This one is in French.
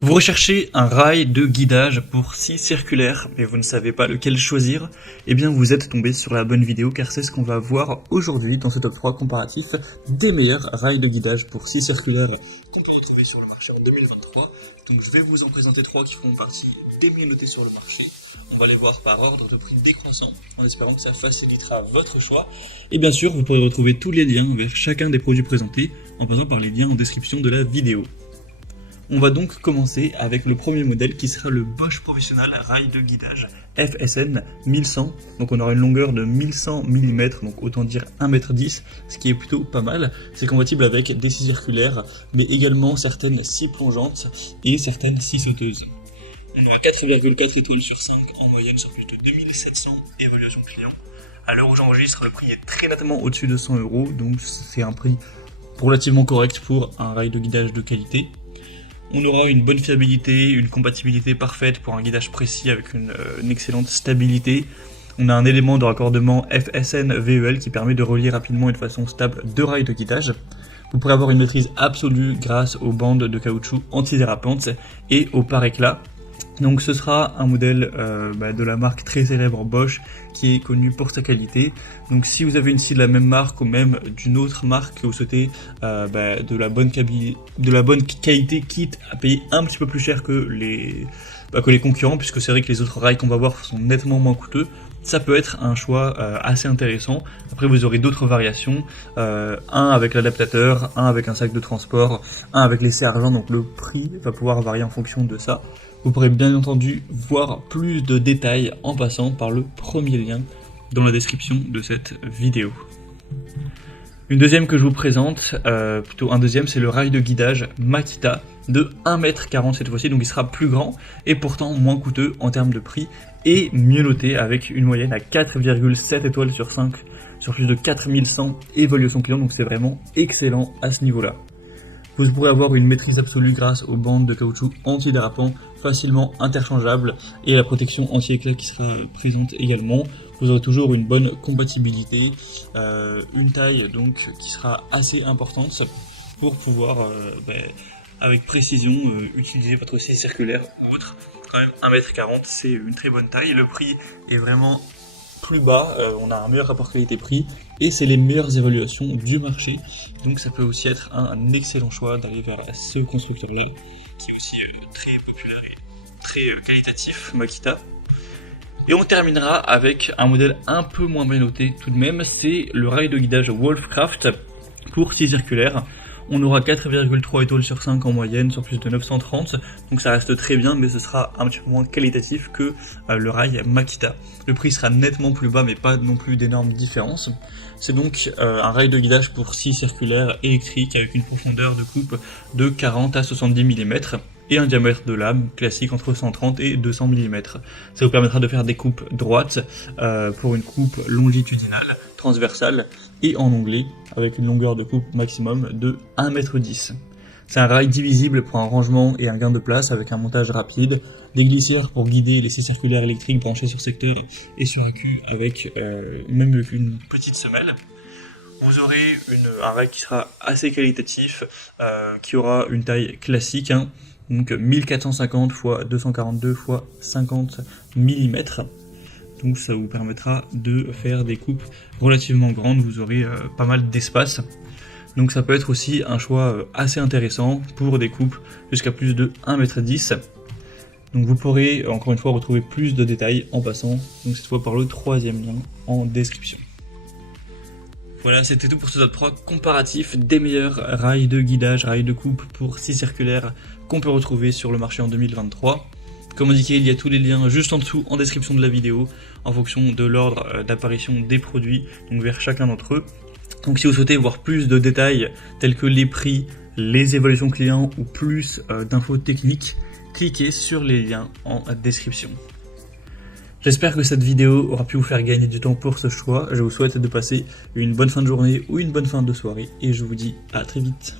Vous recherchez un rail de guidage pour scie circulaire, mais vous ne savez pas lequel choisir. Eh bien, vous êtes tombé sur la bonne vidéo, car c'est ce qu'on va voir aujourd'hui dans ce top 3 comparatif des meilleurs rails de guidage pour scie circulaire qu'on peut retrouver sur le marché en 2023. Donc, je vais vous en présenter 3 qui font partie des mieux notés sur le marché. On va les voir par ordre de prix décroissant, en espérant que ça facilitera votre choix. Et bien sûr, vous pourrez retrouver tous les liens vers chacun des produits présentés en passant par les liens en description de la vidéo. On va donc commencer avec le premier modèle qui sera le Bosch Professional rail de guidage FSN 1100. Donc on aura une longueur de 1100 mm, donc autant dire 1,10 m, ce qui est plutôt pas mal. C'est compatible avec des scies circulaires, mais également certaines scies plongeantes et certaines scies sauteuses. On aura 4,4 étoiles sur 5 en moyenne sur plus de 2700 évaluations clients. À l'heure où j'enregistre, le prix est très nettement au-dessus de 100 €, donc c'est un prix relativement correct pour un rail de guidage de qualité. On aura une bonne fiabilité, une compatibilité parfaite pour un guidage précis avec une excellente stabilité. On a un élément de raccordement FSN VEL qui permet de relier rapidement et de façon stable deux rails de guidage. Vous pourrez avoir une maîtrise absolue grâce aux bandes de caoutchouc antidérapantes et au pare-éclat. Donc ce sera un modèle de la marque très célèbre Bosch qui est connu pour sa qualité. Donc si vous avez une scie de la même marque ou même d'une autre marque que vous souhaitez de la bonne qualité, quitte à payer un petit peu plus cher que les concurrents, puisque c'est vrai que les autres rails qu'on va voir sont nettement moins coûteux, ça peut être un choix assez intéressant. Après vous aurez d'autres variations, un avec l'adaptateur, un avec un sac de transport, un avec l'essai argent, donc le prix va pouvoir varier en fonction de ça. Vous pourrez bien entendu voir plus de détails en passant par le premier lien dans la description de cette vidéo. Une deuxième que je vous présente, c'est le rail de guidage Makita de 1,40 m cette fois-ci, donc il sera plus grand et pourtant moins coûteux en termes de prix et mieux noté avec une moyenne à 4,7 étoiles sur 5 sur plus de 4100 évaluations clients, donc c'est vraiment excellent à ce niveau-là. Vous pourrez avoir une maîtrise absolue grâce aux bandes de caoutchouc antidérapant facilement interchangeables et la protection anti-éclat qui sera présente également. Vous aurez toujours une bonne compatibilité, une taille donc qui sera assez importante pour pouvoir avec précision utiliser votre scie circulaire ou autre. Quand même 1,40 m, c'est une très bonne taille. Le prix est vraiment plus bas, on a un meilleur rapport qualité-prix et c'est les meilleures évaluations du marché, donc ça peut aussi être un excellent choix d'aller vers ce constructeur-là qui est aussi très populaire et très qualitatif, Makita. Et on terminera avec un modèle un peu moins bien noté tout de même, c'est le rail de guidage Wolfcraft pour scie circulaire. On aura 4,3 étoiles sur 5 en moyenne sur plus de 930, donc ça reste très bien, mais ce sera un petit peu moins qualitatif que le rail Makita. Le prix sera nettement plus bas, mais pas non plus d'énormes différences. C'est donc un rail de guidage pour scie circulaire électrique avec une profondeur de coupe de 40 à 70 mm et un diamètre de lame classique entre 130 et 200 mm. Ça vous permettra de faire des coupes droites pour une coupe longitudinale, transversale et en onglet avec une longueur de coupe maximum de 1,10 m. C'est un rail divisible pour un rangement et un gain de place avec un montage rapide, des glissières pour guider les scies circulaires électriques branchées sur secteur et sur accu avec même une petite semelle. Vous aurez un rail qui sera assez qualitatif, qui aura une taille classique, donc 1450 x 242 x 50 mm. Donc ça vous permettra de faire des coupes relativement grandes, vous aurez pas mal d'espace. Donc ça peut être aussi un choix assez intéressant pour des coupes jusqu'à plus de 1,10 m. Donc vous pourrez encore une fois retrouver plus de détails en passant, donc cette fois par le troisième lien en description. Voilà, c'était tout pour ce top 3 comparatif des meilleurs rails de guidage, rails de coupe pour scie circulaire qu'on peut retrouver sur le marché en 2023. Comme indiqué, il y a tous les liens juste en dessous en description de la vidéo en fonction de l'ordre d'apparition des produits, donc vers chacun d'entre eux. Donc si vous souhaitez voir plus de détails tels que les prix, les évaluations clients ou plus d'infos techniques, cliquez sur les liens en description. J'espère que cette vidéo aura pu vous faire gagner du temps pour ce choix. Je vous souhaite de passer une bonne fin de journée ou une bonne fin de soirée et je vous dis à très vite.